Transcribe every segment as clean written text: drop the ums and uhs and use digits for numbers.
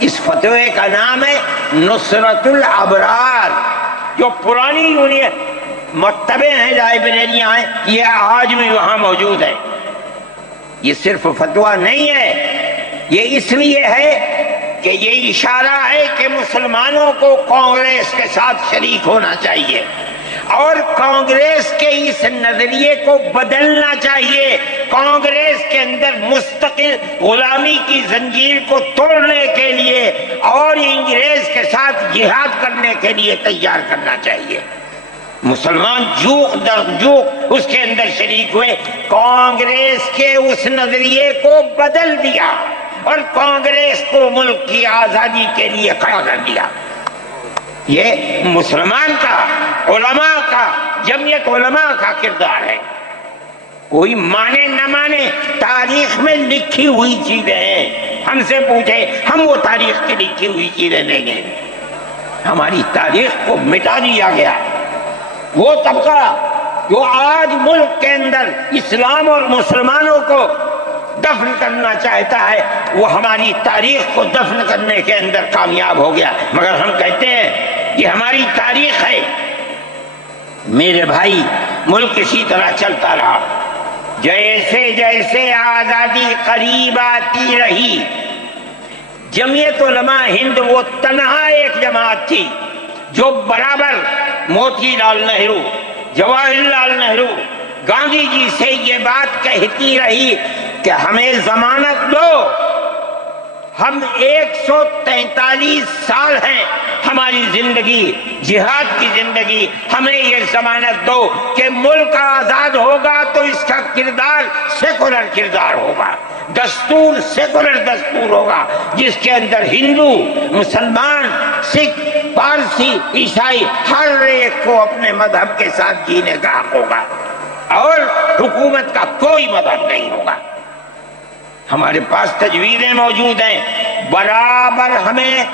اس فتوے کا نام ہے نصرت الابرار، جو پرانی یونین مکتبیں ہیں، لائبریریاں ہیں، یہ آج بھی وہاں موجود ہے۔ یہ صرف فتویٰ نہیں ہے، یہ اس لیے ہے کہ یہ اشارہ ہے کہ مسلمانوں کو کانگریس کے ساتھ شریک ہونا چاہیے اور کانگریس کے اس نظریے کو بدلنا چاہیے، کانگریس کے اندر مستقل غلامی کی زنجیر کو توڑنے کے لیے اور انگریز کے ساتھ جہاد کرنے کے لیے تیار کرنا چاہیے۔ مسلمان جوق در جوق اس کے اندر شریک ہوئے، کانگریس کے اس نظریے کو بدل دیا اور کانگریس کو ملک کی آزادی کے لیے کھڑا کر دیا۔ یہ مسلمان کا، علماء کا، جمعیت علماء کا کردار ہے۔ کوئی مانے نہ مانے، تاریخ میں لکھی ہوئی چیزیں ہیں، ہم سے پوچھے ہم وہ تاریخ کی لکھی ہوئی چیزیں دیں گے۔ ہماری تاریخ کو مٹا دیا گیا۔ وہ طبقہ جو آج ملک کے اندر اسلام اور مسلمانوں کو دفن کرنا چاہتا ہے، وہ ہماری تاریخ کو دفن کرنے کے اندر کامیاب ہو گیا۔ مگر ہم کہتے ہیں یہ ہماری تاریخ ہے۔ میرے بھائی، ملک اسی طرح چلتا رہا، جیسے جیسے آزادی قریب آتی رہی، جمعیت علماء ہند وہ تنہا ایک جماعت تھی جو برابر موتی لال نہرو، جواہر لال نہرو، گاندھی جی سے یہ بات کہتی رہی کہ ہمیں ضمانت دو، ہم 143 سال ہیں ہماری زندگی، جہاد کی زندگی، ہمیں یہ ضمانت دو کہ ملک آزاد ہوگا تو اس کا کردار سیکولر کردار ہوگا، دستور سیکولر دستور ہوگا، جس کے اندر ہندو، مسلمان، سکھ، پارسی، عیسائی ہر ایک کو اپنے مذہب کے ساتھ جینے کا حق ہوگا اور حکومت کا کوئی مذہب نہیں ہوگا۔ ہمارے پاس تجویزیں موجود ہیں، برابر ہمیں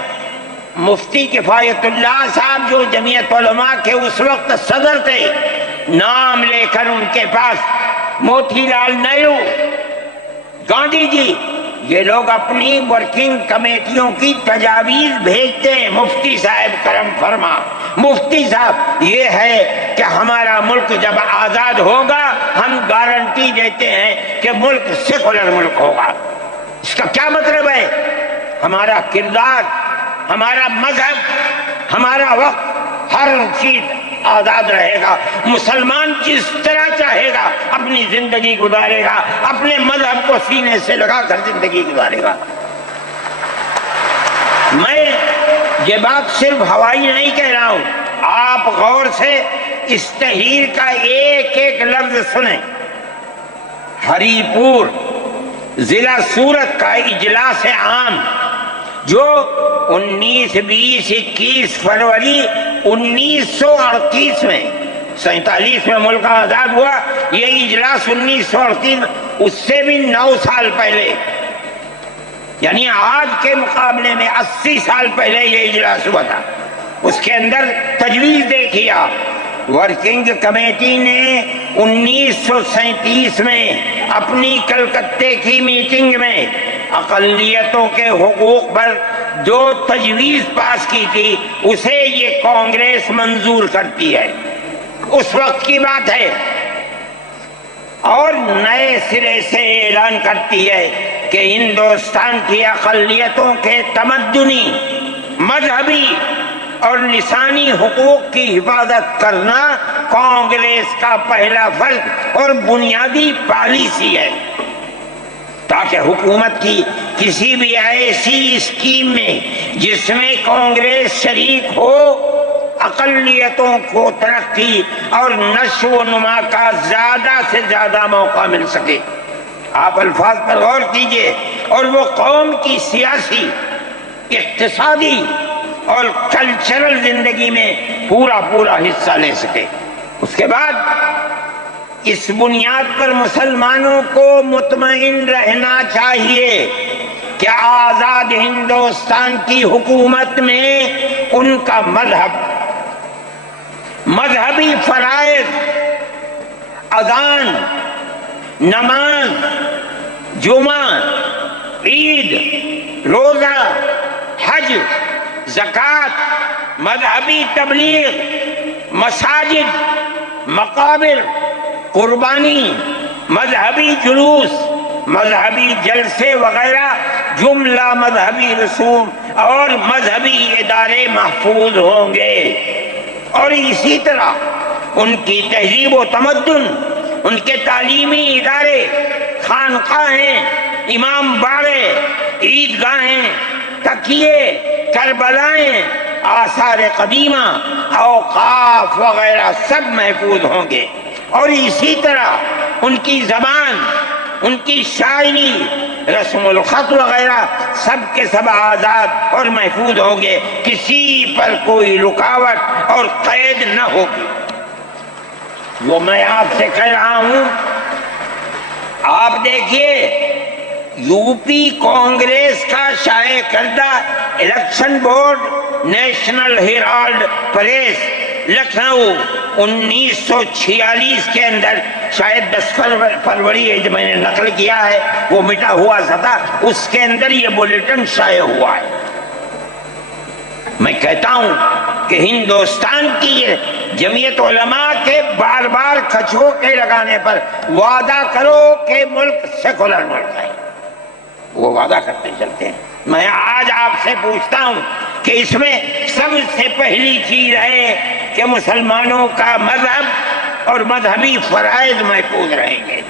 مفتی کفایت اللہ صاحب جو جمعیت علماء کے اس وقت صدر تھے، نام لے کر ان کے پاس موتی لال نہرو، گاندھی جی، یہ لوگ اپنی ورکنگ کمیٹیوں کی تجاویز بھیجتے ہیں، مفتی صاحب کرم فرما، مفتی صاحب یہ ہے کہ ہمارا ملک جب آزاد ہوگا ہم گارنٹی دیتے ہیں کہ ملک سیکولر ملک ہوگا۔ اس کا کیا مطلب ہے؟ ہمارا کردار، ہمارا مذہب، ہمارا وقت، ہر چیز آزاد رہے گا، مسلمان جس طرح چاہے گا اپنی زندگی گزارے گا، اپنے مذہب کو سینے سے لگا کر زندگی گزارے گا۔ میں یہ بات صرف ہوائی نہیں کہہ رہا ہوں، آپ غور سے اس تحریر کا ایک ایک لفظ سنیں۔ ہری پور ضلع سورت کا اجلاس عام جو 19، 20، 21 فروری 1938 میں 47 میں ملک آزاد ہوا، یہ اجلاس 1938 اس سے بھی 9 سال پہلے، یعنی آج کے مقابلے میں 80 سال پہلے یہ اجلاس ہوا تھا۔ اس کے اندر تجویز دیکھیے آپ، ورکنگ کمیٹی نے 1937 میں اپنی کلکتے کی میٹنگ میں اقلیتوں کے حقوق پر جو تجویز پاس کی تھی اسے یہ کانگریس منظور کرتی ہے، اس وقت کی بات ہے، اور نئے سرے سے اعلان کرتی ہے کہ ہندوستان کی اقلیتوں کے تمدنی، مذہبی اور لسانی حقوق کی حفاظت کرنا کانگریس کا پہلا فرض اور بنیادی پالیسی ہے، تاکہ حکومت کی کسی بھی ایسی اسکیم میں جس میں کانگریس شریک ہو، اقلیتوں کو ترقی اور نشو و نما کا زیادہ سے زیادہ موقع مل سکے۔ آپ الفاظ پر غور کیجئے، اور وہ قوم کی سیاسی، اقتصادی اور کلچرل زندگی میں پورا حصہ لے سکے۔ اس کے بعد اس بنیاد پر مسلمانوں کو مطمئن رہنا چاہیے کہ آزاد ہندوستان کی حکومت میں ان کا مذہبی فرائض، اذان، نماز، جمعہ، عید، روزہ، حج، زکوٰۃ، مذہبی تبلیغ، مساجد، مقابر، قربانی، مذہبی جلوس، مذہبی جلسے وغیرہ جملہ مذہبی رسوم اور مذہبی ادارے محفوظ ہوں گے، اور اسی طرح ان کی تہذیب و تمدن، ان کے تعلیمی ادارے، خانقاہیں، امام باڑے، عیدگاہیں، تکیے، کربلائیں، آثار قدیمہ، اوقاف وغیرہ سب محفوظ ہوں گے، اور اسی طرح ان کی زبان، ان کی شاعری، رسم الخط وغیرہ سب کے سب آزاد اور محفوظ ہوں گے، کسی پر کوئی رکاوٹ اور قید نہ ہوگی۔ وہ میں آپ سے کہہ رہا ہوں، آپ دیکھیے یو پی کانگریس کا شائع کردہ election board National Herald press Lucknow 1946 کے اندر، شاید 10 فروری ہے جو میں نے نقل کیا ہے، وہ مٹا ہوا سا تھا، اس کے اندر یہ بلیٹن شائع ہوا ہے۔ میں کہتا ہوں کہ ہندوستان کی جمعیت علماء کے بار بار کھچوکے لگانے پر وعدہ کرو کہ ملک سیکولر ملک ہے، وہ وعدہ کرتے چلتے ہیں۔ میں آج آپ سے پوچھتا ہوں کہ اس میں سب سے پہلی چیز ہے کہ مسلمانوں کا مذہب اور مذہبی فرائض محفوظ رہیں گے۔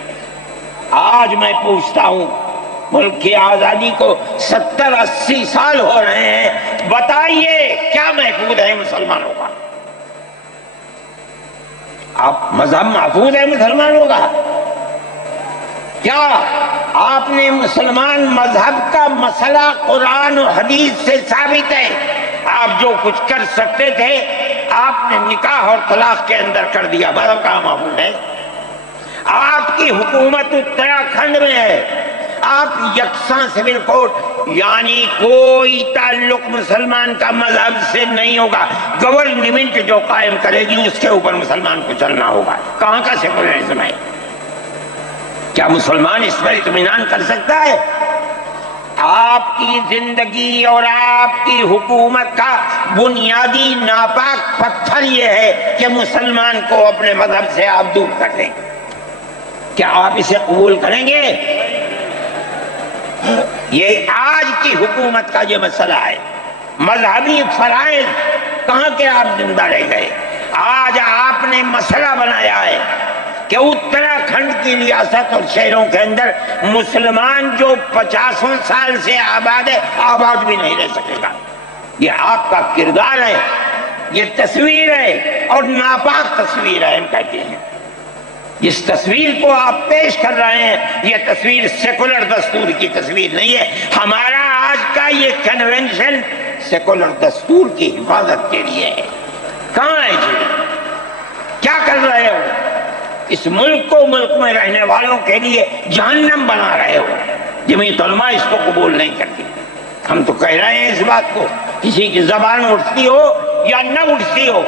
آج میں پوچھتا ہوں، ملک کی آزادی کو 70-80 سال ہو رہے ہیں، بتائیے کیا محفوظ ہے مسلمانوں کا؟ آپ مذہب محفوظ ہے مسلمانوں کا؟ کیا آپ نے مسلمان مذہب کا مسئلہ قرآن و حدیث سے ثابت ہے؟ آپ جو کچھ کر سکتے تھے آپ نے نکاح اور طلاق کے اندر کر دیا، مذہب کا محفوظ ہے؟ آپ کی حکومت اتراکھنڈ میں ہے، آپ یکساں سول کوڈ، یعنی کوئی تعلق مسلمان کا مذہب سے نہیں ہوگا، گورنمنٹ جو قائم کرے گی اس کے اوپر مسلمان کو چلنا ہوگا۔ کہاں کا سیکولرزم ہے؟ کیا مسلمان اس پر اطمینان کر سکتا ہے؟ آپ کی زندگی اور آپ کی حکومت کا بنیادی ناپاک پتھر یہ ہے کہ مسلمان کو اپنے مذہب سے آپ دور کر دیں۔ کیا آپ اسے قبول کریں گے؟ یہ آج کی حکومت کا یہ مسئلہ ہے۔ مذہبی فرائض کہاں کے آپ زندہ رہ گئے؟ آج آپ نے مسئلہ بنایا ہے کہ اتراکھنڈ کی ریاست اور شہروں کے اندر مسلمان جو 50 سال سے آباد ہے، آباد بھی نہیں رہ سکے گا۔ یہ آپ کا کردار ہے، یہ تصویر ہے، اور ناپاک تصویر ہے۔ ہم کہتے ہیں اس تصویر کو آپ پیش کر رہے ہیں، یہ تصویر سیکولر دستور کی تصویر نہیں ہے۔ ہمارا آج کا یہ کنونشن سیکولر دستور کی حفاظت کے لیے ہے۔ کہاں ہے جی؟ کیا کر رہے ہو؟ اس ملک کو، ملک میں رہنے والوں کے لیے جہنم بنا رہے ہو۔ جمعیت علماء اس کو قبول نہیں کرتی۔ ہم تو کہہ رہے ہیں اس بات کو، کسی کی زبان اٹھتی ہو یا نہ اٹھتی ہو،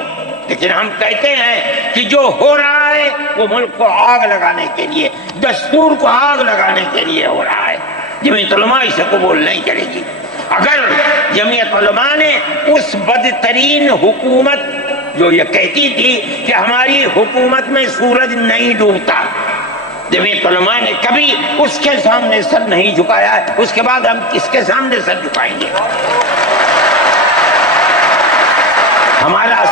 لیکن ہم کہتے ہیں کہ جو ہو رہا ہے وہ ملک کو آگ لگانے کے لیے، دستور کو آگ لگانے کے لیے ہو رہا ہے۔ جمعیت علماء اسے قبول نہیں کرے گی۔ اگر جمعیت علماء نے اس بدترین حکومت جو یہ کہتی تھی کہ ہماری حکومت میں سورج نہیں ڈوبتا، جمعیت علماء نے کبھی اس کے سامنے سر نہیں جھکایا ہے، اس کے بعد ہم کس کے سامنے سر جھکائیں گے؟ ہمارا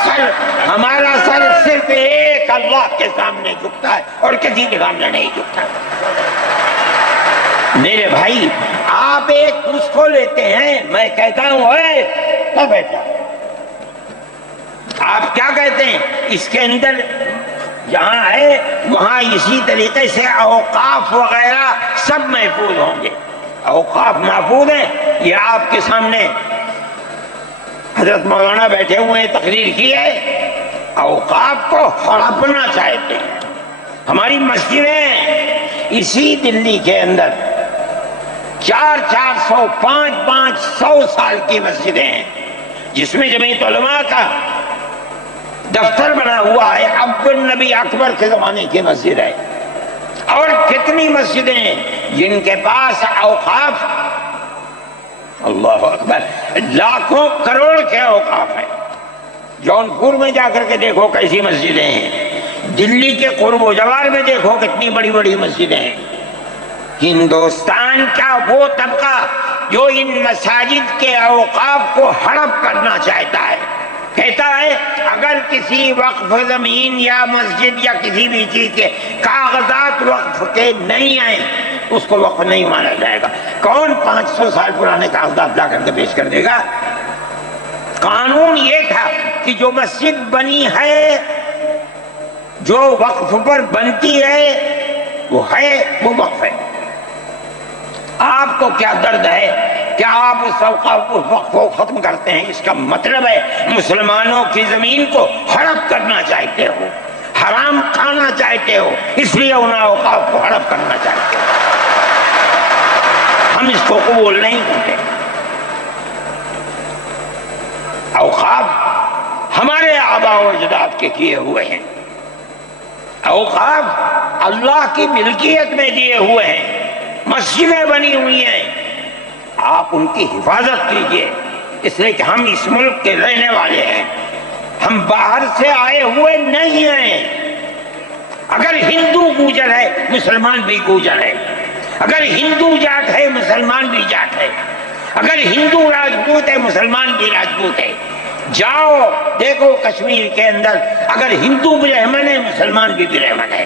سر صرف ایک اللہ کے سامنے جھکتا ہے اور کسی کے سامنے نہیں جھکتا۔ میرے بھائی، آپ ایک اس کو لیتے ہیں، میں کہتا ہوں اے کیا بیٹھا، آپ کیا کہتے ہیں؟ اس کے اندر جہاں ہے وہاں اسی طریقے سے اوقاف وغیرہ سب محفوظ ہوں گے۔ اوقاف محفوظ ہیں، یہ آپ کے سامنے حضرت مولانا بیٹھے ہوئے ہیں، تقریر کی ہے۔ اوقاف کو ہڑپنا چاہتے ہیں۔ ہماری مسجدیں اسی دلی کے اندر 400 500 سال کی مسجدیں ہیں، جس میں جمعیت علماء کا دفتر بنا ہوا ہے، عبد النبی اکبر کے زمانے کی مسجد ہے۔ اور کتنی مسجدیں ہیں جن کے پاس اوقاف اللہ اکبر، لاکھوں کروڑ کے اوقاف ہیں۔ جونپور میں جا کر کے دیکھو کیسی مسجدیں ہیں، دلی کے قرب و جوار میں دیکھو کتنی بڑی بڑی مسجدیں ہیں۔ ہندوستان کا وہ طبقہ جو ان مساجد کے اوقاف کو ہڑپ کرنا چاہتا ہے، کہتا ہے اگر کسی وقف زمین یا مسجد یا کسی بھی چیز کے کاغذات وقف کے نہیں آئے اس کو وقف نہیں مانا جائے گا۔ کون 500 سال پرانے کاغذات لا کر کے پیش کر دے گا؟ قانون یہ تھا کہ جو مسجد بنی ہے، جو وقف پر بنتی ہے وہ وقف ہے۔ آپ کو کیا درد ہے کہ آپ اس وقف کو ختم کرتے ہیں؟ اس کا مطلب ہے مسلمانوں کی زمین کو ہڑپ کرنا چاہتے ہو، حرام کھانا چاہتے ہو، اس لیے ان اوقاف کو ہڑپ کرنا چاہتے ہو۔ ہم اس کو قبول نہیں کرتے۔ اوقاف ہمارے آباء و اجداد کے کیے ہوئے ہیں، اوقاف اللہ کی ملکیت میں دیے ہوئے ہیں، مسجدیں بنی ہوئی ہیں، آپ ان کی حفاظت کیجئے، اس لیے کہ ہم اس ملک کے رہنے والے ہیں، ہم باہر سے آئے ہوئے نہیں ہیں۔ اگر ہندو گوجر ہے مسلمان بھی گوجر ہے، اگر ہندو جاٹ ہے مسلمان بھی جاٹ ہے، اگر ہندو راجپوت ہے مسلمان بھی راجپوت ہے۔ جاؤ دیکھو کشمیر کے اندر اگر ہندو برہمن ہے مسلمان بھی برہمن ہے،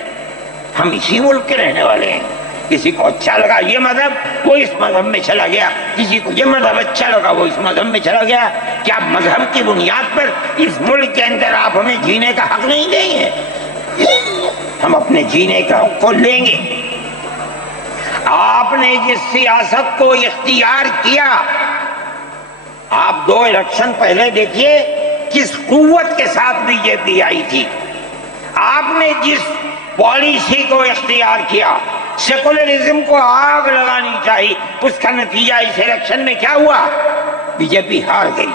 ہم اسی ملک کے رہنے والے ہیں۔ کسی کو اچھا لگا یہ مذہب وہ اس مذہب میں چلا گیا، کسی کو یہ مذہب اچھا لگا وہ اس مذہب میں چلا گیا۔ کیا مذہب کی بنیاد پر اس ملک کے اندر آپ ہمیں جینے کا حق نہیں دیں گے؟ ہم اپنے جینے کا حق کو لیں گے۔ آپ نے جس سیاست کو اختیار کیا، آپ 2 الیکشن پہلے دیکھیے کس قوت کے ساتھ بی جے پی آئی تھی۔ آپ نے جس پالیسی کو اختیار کیا، سیکولرزم کو آگ لگانی چاہیے، اس کا نتیجہ اس الیکشن میں کیا ہوا؟ بی جے پی ہار گئی۔